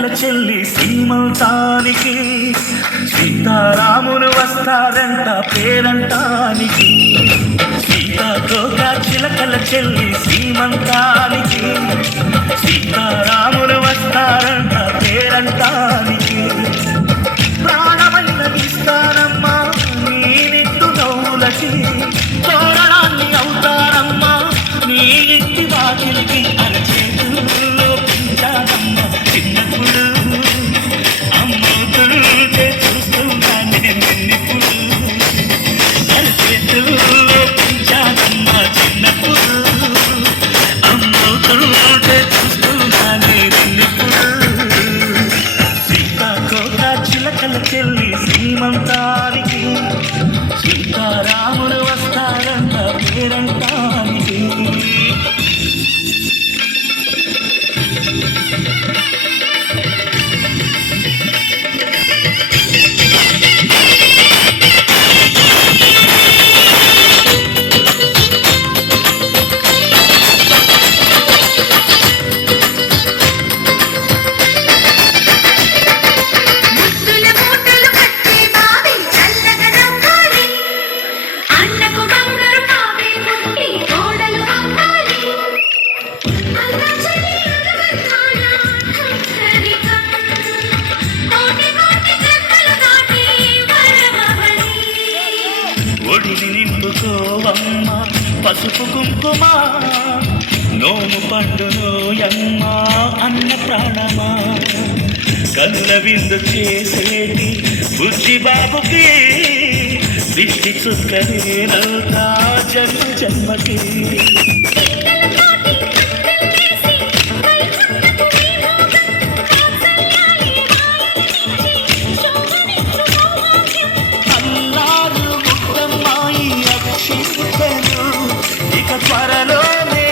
చిలకల చెల్లి సీమంతానికి సీతారాములు వస్తారంట పేరంటానికి. సీతాకోక చిలకల చెల్లి సీమంతానికి సీతారాములు వస్తారంట పేరంటానికి. ప్రాణమైన ఇస్తారమ్మా నీ నిట్టు నవ్వులకి, తోరణాన్ని అవుతారమ్మా నీ ఇంటి వాకిలికి. అరచేతుల్లో పెంచారమ్మ చిన్నప్పుడు, అమ్మవుతుంటే చూస్తున్నానే నిన్నప్పుడు. అరచేతుల్లో పెంచారమ్మ చిన్నప్పుడు, అమ్మవుతుంటే చూస్తున్నానే నిన్నప్పుడు. సీతాకోక చిలకల చెల్లి సీమంతానికి సీతారాములు వస్తారంట పేరంటానికి. ఒడిని నింపుకోవమ్మ పసుపు కుంకుమ, నోము పండునోయమ్మ అన్న ప్రాణమా. కనుల విందు చేసేటి బుజ్జి బాబుకి దిష్టి చుక్కనేనంతా జన్మ జన్మకి. ఇక త్వరలోనే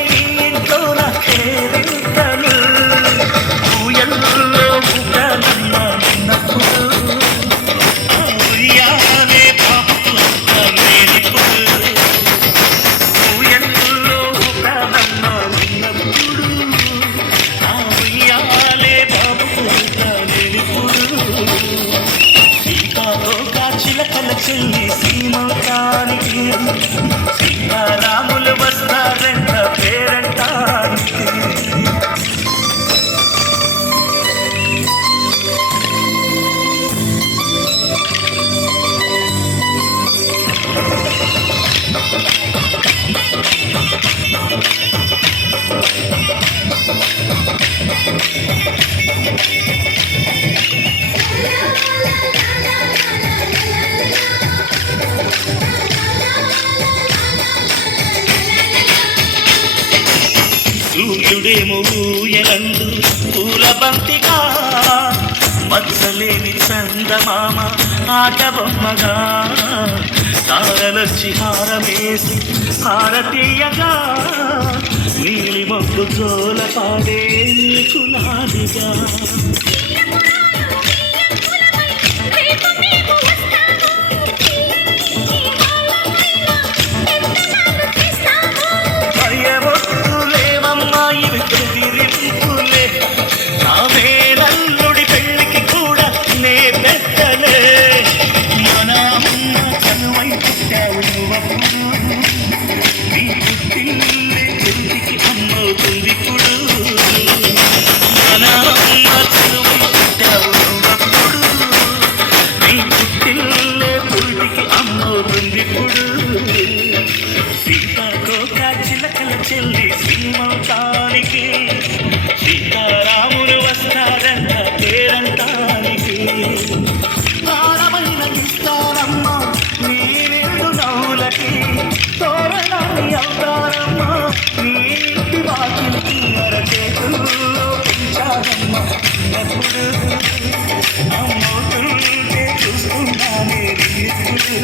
ఇంట్లోన చేరింతలు, ఊయల్లో ఊటలమ్మ ఉన్నప్పుడు, ఉయ్యాలే బాబు లేనిప్పుడు. ఊయల్లో ఊటలమ్మ ఉన్నప్పుడు, ఉయ్యాలే బాబు లేనిప్పుడు. సీతాకోక చిలకల చెల్లి సీమంతానికి సీతారాములు వస్తారంట పేరంటానికి. సూర్యుడేమో ఊయలందు పూల బంతిగా, మచ్చలేని చందమామ ఆట బొమ్మగా. తారలొచ్చి హారమేసి హారతీయగా, నీలి మొగ్గు జోల పాడే నీకులాదిగా. నావేనల్లుడి పెళ్ళికి కూడా నే పెట్టలే, మన అమ్మ చనువై పుట్టావు నువ్వప్పుడు. నీ పుట్టిల్లి పెళ్ళికి అమ్మవుతుంది ఇప్పుడు, మన అమ్మ చనువై పుట్టావు నువ్వప్పుడు. నీ పుట్టిల్లే పుల్లికి అమ్మవుతుంది ఇప్పుడు. సీతాకోక చిలకల చెల్లి సీమంతానికి సీతారాములు వస్తారంట పేరంటానికి. ప్రాణమైన ఇస్తారమ్మా నీ నిండు నవ్వులకి, తోరణాన్ని అవుతారమ్మా నీ ఇంటి వాకిలికి. అరచేతుల్లో పెంచారమ్మ చిన్నప్పుడు, అమ్మవుతుంటే చూసుకున్నానే ఇప్పుడు.